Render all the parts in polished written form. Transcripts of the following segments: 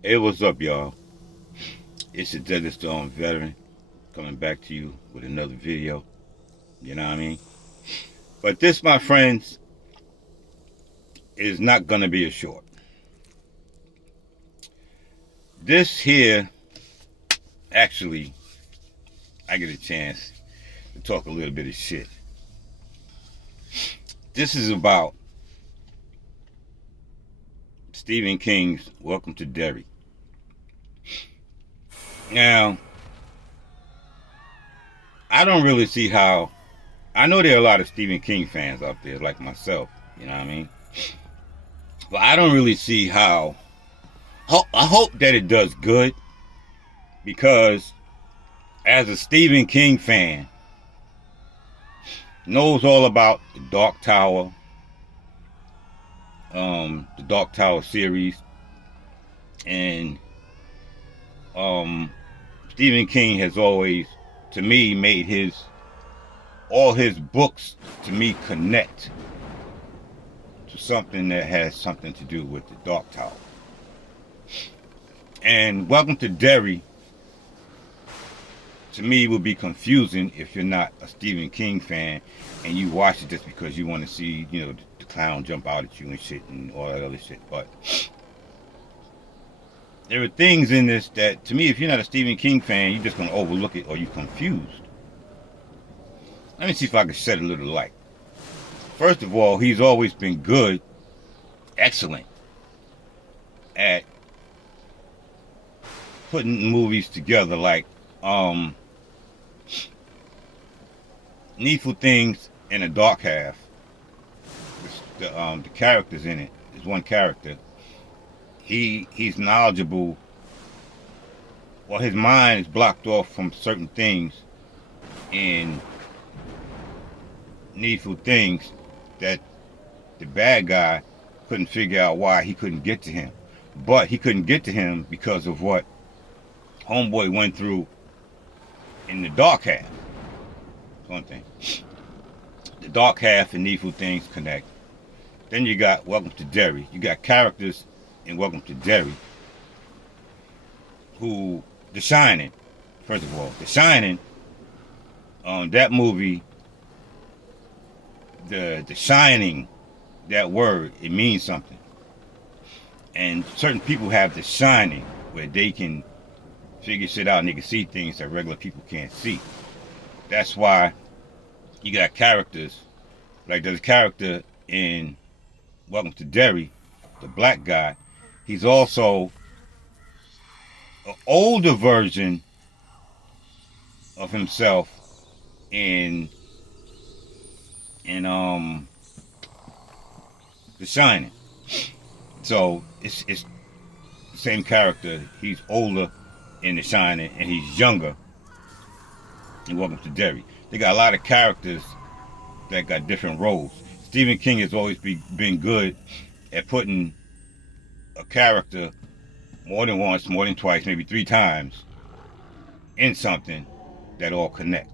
Hey, what's up, y'all? It's the Desert Storm veteran coming back to you with another video. You know what I mean? But this, my friends, is not going to be a short. This here, actually, I get a chance to talk a little bit of shit. This is about Stephen King's Welcome to Derry. Now, I don't really see how. I know there are a lot of Stephen King fans out there, like myself. You know what I mean? But I don't really see how. I hope that it does good, because as a Stephen King fan, knows all about the Dark Tower, the Dark Tower series, and Stephen King has always, to me, made all his books to me connect to something that has something to do with the Dark Tower. And Welcome to Derry, to me, will be confusing if you're not a Stephen King fan and you watch it just because you want to see, the clown jump out at you and shit and all that other shit. But there are things in this that, to me, if you're not a Stephen King fan, you're just going to overlook it or you're confused. Let me see if I can shed a little light. First of all, he's always been good, excellent at putting movies together, like Needful Things in a Dark Half. The characters in it, there's one character. He's knowledgeable. Well, his mind is blocked off from certain things in Needful Things that the bad guy couldn't figure out why he couldn't get to him. But he couldn't get to him because of what Homeboy went through in the Dark Half. One thing. The Dark Half and Needful Things connect. Then you got Welcome to Derry. You got characters in Welcome to Derry who, The Shining, first of all, The Shining, that movie, the Shining, that word, it means something. And certain people have The Shining, where they can figure shit out and they can see things that regular people can't see. That's why you got characters, like there's a character in Welcome to Derry, the black guy. He's also an older version of himself in The Shining. So it's the same character. He's older in The Shining and he's younger in Welcome to Derry. They got a lot of characters that got different roles. Stephen King has always been good at putting a character more than once, more than twice, maybe 3 times in something that all connect.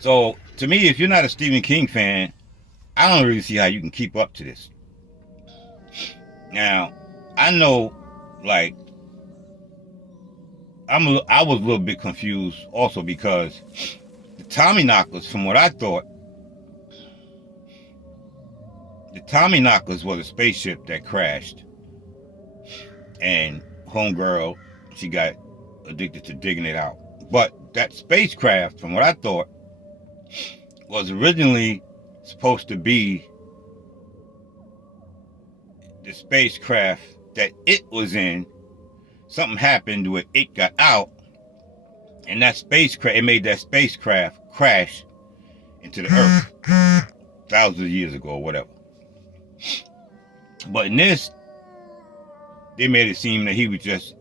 So, to me, if you're not a Stephen King fan, I don't really see how you can keep up to this. Now, I know, like, I was a little bit confused also because the Tommyknockers, from what I thought, the Tommyknockers was a spaceship that crashed, and homegirl, she got addicted to digging it out. But that spacecraft, from what I thought, was originally supposed to be the spacecraft that it was in. Something happened where it got out, and that spacecraft, it made that spacecraft crash into the earth thousands of years ago or whatever. But in this, they made it seem that he was just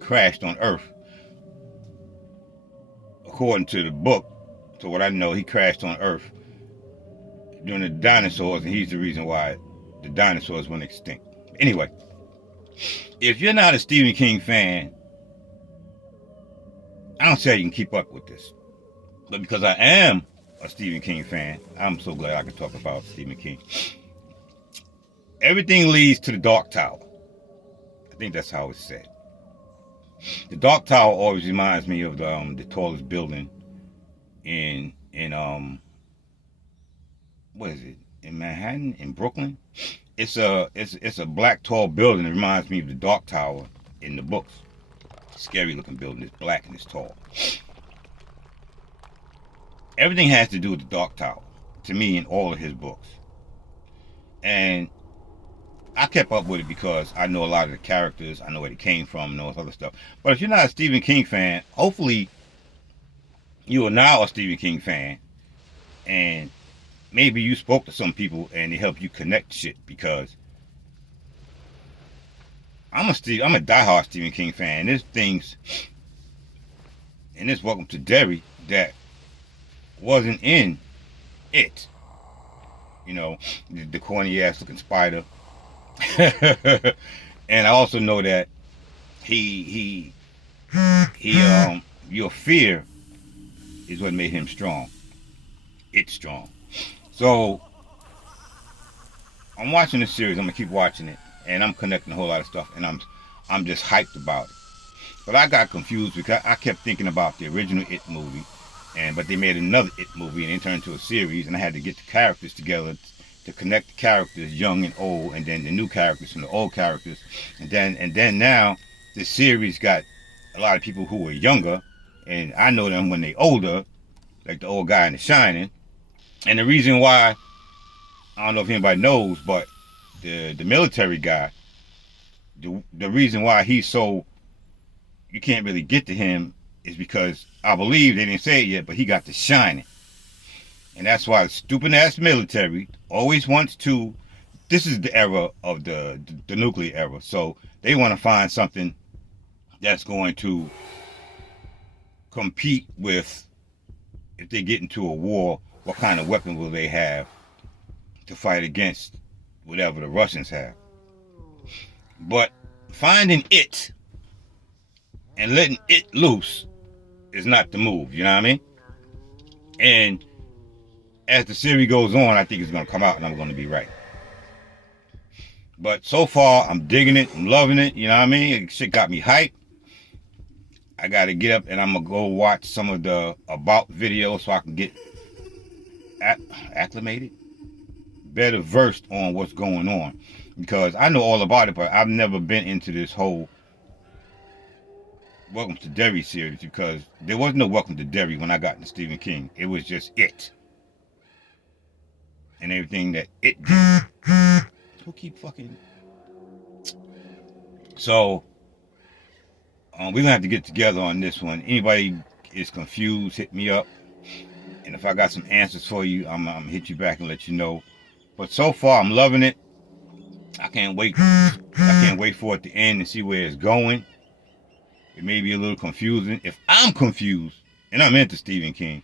crashed on Earth. According to the book, to what I know, he crashed on Earth during the dinosaurs, and he's the reason why the dinosaurs went extinct. Anyway, if you're not a Stephen King fan, I don't see how you can keep up with this. But because I am a Stephen King fan, I'm so glad I can talk about Stephen King. Everything leads to the Dark Tower. I think that's how it's said. The Dark Tower always reminds me of the tallest building in what is it, in Manhattan, in Brooklyn. It's a black tall building. It reminds me of the Dark Tower in the books. Scary looking building. It's black and it's tall. Everything has to do with the Dark Tower to me in all of his books. And I kept up with it because I know a lot of the characters. I know where they came from and all this other stuff. But if you're not a Stephen King fan, hopefully you are now a Stephen King fan. And maybe you spoke to some people and they helped you connect shit, because I'm a diehard Stephen King fan. And there's things in this Welcome to Derry that wasn't in it. You know, the corny ass looking spider. And I also know that your fear is what made him strong. It's strong. So I'm watching this series. I'm gonna keep watching it, and I'm connecting a whole lot of stuff, and I'm just hyped about it. But I got confused because I kept thinking about the original It movie, but they made another It movie and it turned into a series, and I had to get the characters together to connect the characters, young and old, and then the new characters from the old characters, and then now this series got a lot of people who were younger, and I know them when they older, like the old guy in The Shining. And the reason why, I don't know if anybody knows, but the military guy, the reason why he's so, you can't really get to him, is because I believe, they didn't say it yet, but he got The Shining. And that's why the stupid ass military always wants to, this is the era of the nuclear era, so they want to find something that's going to compete with, if they get into a war, what kind of weapon will they have to fight against whatever the Russians have. But finding it and letting it loose is not the move, you know what I mean? And as the series goes on, I think it's going to come out and I'm going to be right. But so far, I'm digging it. I'm loving it, you know what I mean? Shit got me hyped. I got to get up and I'm going to go watch some of the about videos so I can get acclimated, better versed on what's going on. Because I know all about it, but I've never been into this whole Welcome to Derry series, because there was no Welcome to Derry when I got into Stephen King. It was just it. And everything that it did. Who keep fucking... So, we're going to have to get together on this one. Anybody is confused, hit me up. And if I got some answers for you, I'm going to hit you back and let you know. But so far, I'm loving it. I can't wait. I can't wait for it to end and see where it's going. It may be a little confusing. If I'm confused, and I'm into Stephen King,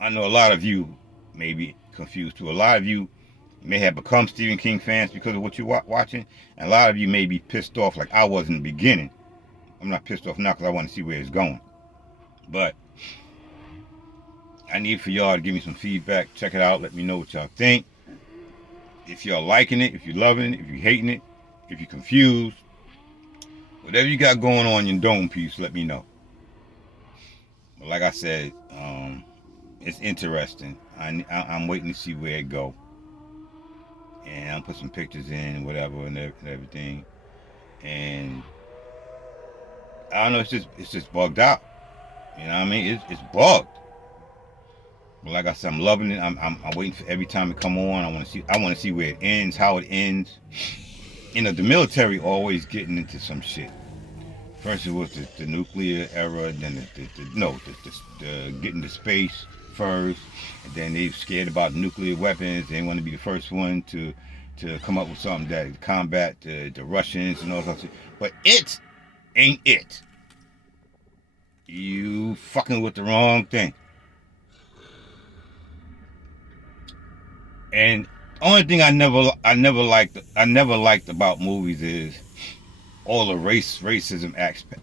I know a lot of you may be confused too. A lot of you may have become Stephen King fans because of what you're watching. And a lot of you may be pissed off like I was in the beginning. I'm not pissed off now because I want to see where it's going. But I need for y'all to give me some feedback. Check it out. Let me know what y'all think. If y'all liking it, if you're loving it, if you're hating it, if you're confused, whatever you got going on in your dome piece, let me know. But like I said, it's interesting. I'm waiting to see where it go. And I'll put some pictures in and whatever and everything. And I don't know, it's just bugged out. You know what I mean? It's bugged. But like I said, I'm loving it. I'm waiting for every time to come on. I want to see where it ends, how it ends. You know, the military always getting into some shit. First it was the nuclear era, then the getting to space first, and then they scared about nuclear weapons. They want to be the first one to come up with something that combat the Russians and all that shit. But it ain't it. You fucking with the wrong thing. And only thing I never liked about movies is all the racism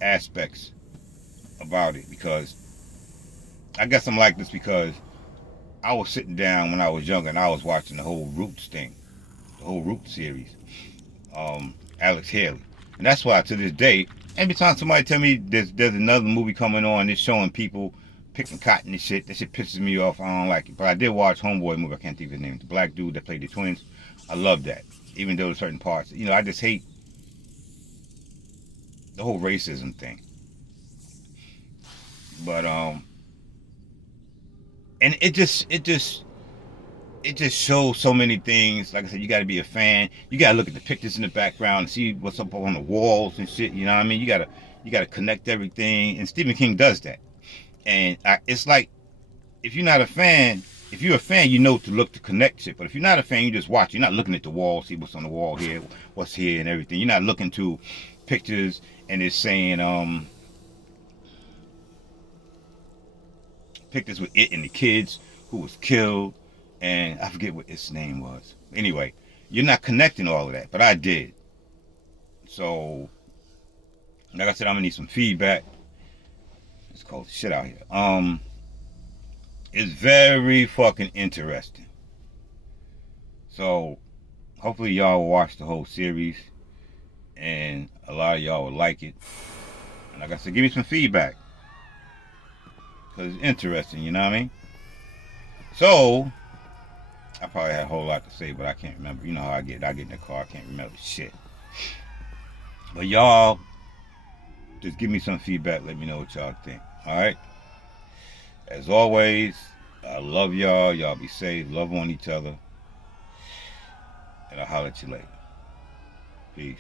aspects about it. Because I guess I'm like this because I was sitting down when I was younger and I was watching the whole Roots thing, the whole Roots series. Alex Haley. And that's why to this day, every time somebody tell me there's another movie coming on, it's showing people picking cotton and shit, that shit pisses me off. I don't like it. But I did watch Homeboy movie. I can't think of his name. The black dude that played the twins. I love that. Even though certain parts, I just hate the whole racism thing. But and it just shows so many things. Like I said, you got to be a fan. You got to look at the pictures in the background and see what's up on the walls and shit. You know what I mean? You gotta connect everything. And Stephen King does that. And it's like, if you're not a fan, if you're a fan, you know to look to connect shit. But if you're not a fan, you just watch. You're not looking at the wall, see what's on the wall here, what's here, and everything. You're not looking to pictures and it's saying pictures with it and the kids who was killed, and I forget what its name was. Anyway, you're not connecting all of that, but I did. So, like I said, I'm gonna need some feedback. It's cold as shit out here. It's very fucking interesting. So, hopefully y'all will watch the whole series, and a lot of y'all will like it. And like I said, give me some feedback, because it's interesting, you know what I mean? So, I probably had a whole lot to say, but I can't remember. You know how I get in the car, I can't remember shit. But y'all, just give me some feedback, let me know what y'all think. Alright? As always, I love y'all. Y'all be safe, love on each other. And I'll holler at you later. Peace.